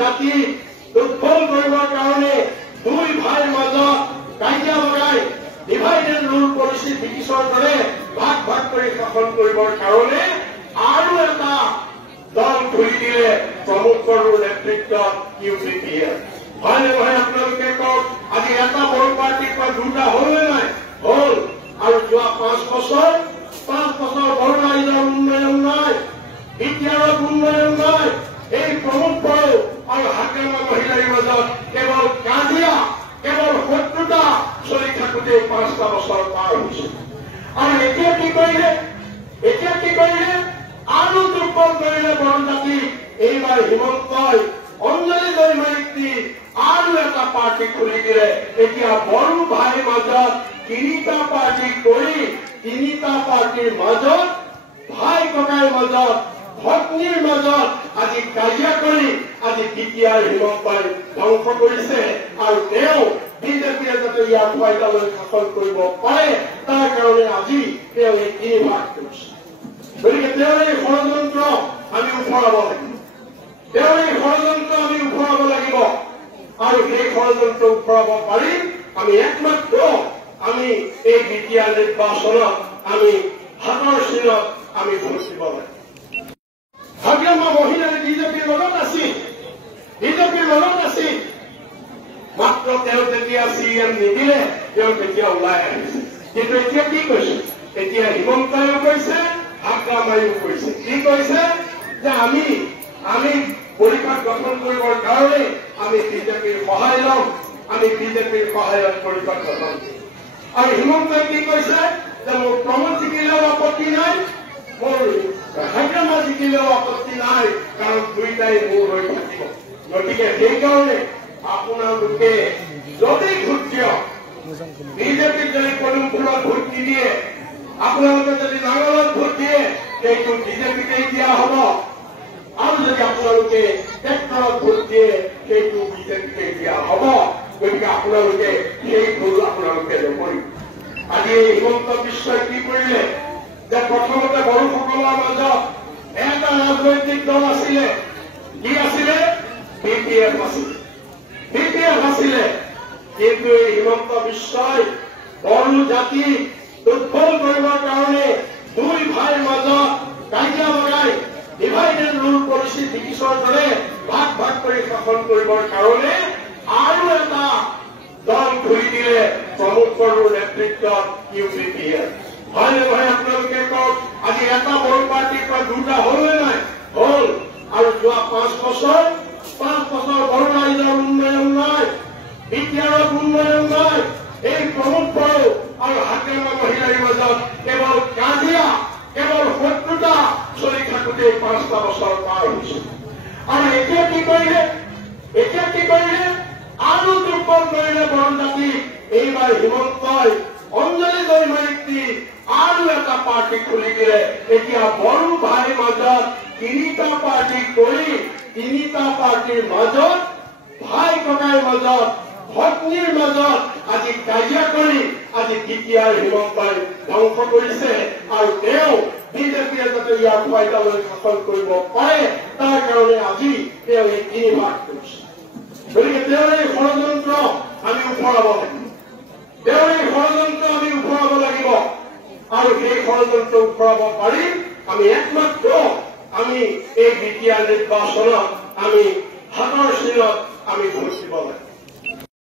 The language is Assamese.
জাতি দুৰ্বল কৰিবৰ কাৰণে দুই ভাইৰ মাজত কাজিয়া লগাই ডিভাইডেড ৰুল পলিচি ব্ৰিটিছৰ দৰে ভাগ ভাগ কৰি শাসন কৰিবৰ কাৰণে আৰু এটা দল খুলি দিলে প্ৰমোদ বড়োৰ নেতৃত্বত UPPF। হয় নে নহয় আপোনালোকে কওক? আজি এটা বড়ো পাৰ্টিৰ পৰা দুটা হ'ল নে নাই? হ'ল। আৰু যোৱা 5 বছৰ বড়ো ৰাইজৰ উন্নয়ন নাই, বিটিআৰত উন্নয়ন নাই। এই প্ৰমোদ বড়ো আৰু হাগ্ৰামা মহিলাৰ মাজত কেৱল কাজিয়া, কেৱল শত্ৰুতা চলি থাকোঁতে 5টা বছৰ পাৰ হৈছে। আৰু এতিয়া কি কৰিলে? আৰু দুৰ্বল কৰিলে বড়ো জাতি। এইবাৰ হিমন্তই অঞ্জলি দৈমাৰীক দি আৰু এটা পাৰ্টি খুলি দিলে। এতিয়া বড়ো ভাইৰ মাজত 3টা পাৰ্টি কৰি 3টা পাৰ্টিৰ মাজত ভাই ককাইৰ মাজত ভগ্নীৰ মাজত আজি কাজিয়া কৰি আজি বিটিআৰ হিমন্তই ধ্বংস কৰিছে। আৰু তেওঁ বিজেপিয়ে যাতে ইয়াৰ ফাইদালৈ শাসন কৰিব পাৰে তাৰ কাৰণে আজি তেওঁ এই 3 ভাগ কৰিছে। গতিকে তেওঁৰ এই ষড়যন্ত্ৰ আমি উফৰাব লাগিব, আৰু সেই ষড়যন্ত্ৰ উফৰাব পাৰি আমি একমাত্ৰ আমি এই বিটিআৰ নিৰ্বাচনত আমি হাতৰ চিনত আমি ভোট দিব লাগিব। হাগ্ৰামা মহিলাই বিজেপিৰ লগত আছিল, মাত্ৰ তেওঁ যেতিয়া CM নিদিলে তেওঁ তেতিয়া ওলাই আহিছে। কিন্তু এতিয়া কি কৈছে? এতিয়া হিমন্তইও কৈছে, হাগ্ৰামাইও কৈছে। কি কৈছে? যে আমি পৰিষদ গঠন কৰিবৰ কাৰণে আমি বিজেপিৰ সহায় ল'ম, আমি বিজেপিৰ সহায়ত পৰিষদ গঠন কৰিম। আৰু হিমন্তই কি কৈছে? যে মোৰ প্ৰমোদ জিকিলেও আপত্তি নাই, মোৰ হাগ্ৰামা জিকিলেও আপত্তি নাই, কাৰণ দুইটাই মোৰ হৈ থাকিব। গতিকে সেইকাৰণে আপোনালোকে যদি ভোট দিয়ক, বিজেপিত যদি পদুমফুলত ভোট নিদিয়ে, আপোনালোকে যদি নাঙলত ভোট দিয়ে সেইটো বিজেপিতেই দিয়া হ'ব। আৰু যদি আপোনালোকে ট্ৰেক্টৰত ভোট দিয়ে সেইটো বিজেপিতেই দিয়া হ'ব। গতিকে আপোনালোকে সেই ভুল আপোনালোকে নকৰিব। আজি এই হিমন্ত বিশ্বই কি কৰিলে? যে প্ৰথমতে বড়োসকলৰ মাজত এটা ৰাজনৈতিক দল আছিলে। কি আছিলে? BPF আছিলে। কিন্তু এই হিমন্ত বিশ্বই বড়ো জাতি দুৰ্বল কৰিবৰ কাৰণে দুই ভাইৰ মাজত কাজিয়া লগাই ডিভাইডেড ৰুল পলিচি ব্ৰিটিছৰ দৰে ভাগ ভাগ কৰি শাসন কৰিবৰ কাৰণে আৰু এটা দল খুলি দিলে প্ৰমোদ বড়োৰ নেতৃত্বত UPPF। হয় নে নহয় আপোনালোকে কওক? আজি এটা বড়ো পাৰ্টিৰ পৰা দুটা হ'ল নে নাই? হ'ল। আৰু যোৱা 5 বছৰ বড়ো ৰাইজৰ উন্নয়ন নাই, বিটিআৰত উন্নয়ন নাই। এই প্ৰমোদ বড়ো আৰু হাগ্ৰামা মহিলাৰ মাজত কেৱল কাজিয়া, কেৱল শত্ৰুতা চলি থাকোঁতে 5টা বছৰ পাৰ হৈছে। আৰু এতিয়া কি কৰিলে? আৰু দুৰ্বল কৰিলে বড়ো জাতি। এইবাৰ হিমন্তই অঞ্জলি দৈমাৰীক দি আৰু এটা পাৰ্টি খুলি দিলে। এতিয়া বড়ো ভাইৰ মাজত 3টা পাৰ্টি কৰি 3টা পাৰ্টিৰ মাজত ভাই ককাইৰ মাজত ভগ্নীৰ মাজত আজি কাজিয়া কৰি আজি বিটিআৰ হিমন্তই ধ্বংস কৰিছে। আৰু তেওঁ বিজেপিয়ে যাতে ইয়াৰ ফাইদালৈ শাসন কৰিব পাৰে তাৰ কাৰণে আজি তেওঁ এই 3 ভাগ কৰিছে। গতিকে তেওঁৰ এই ষড়যন্ত্ৰ আমি উফৰাব লাগিব, আৰু সেই ষড়যন্ত্ৰ উফৰাব পাৰি আমি একমাত্ৰ আমি এই বিটিআৰ নিৰ্বাচনত আমি হাতৰ চিনত আমি ভোট দিব লাগিব।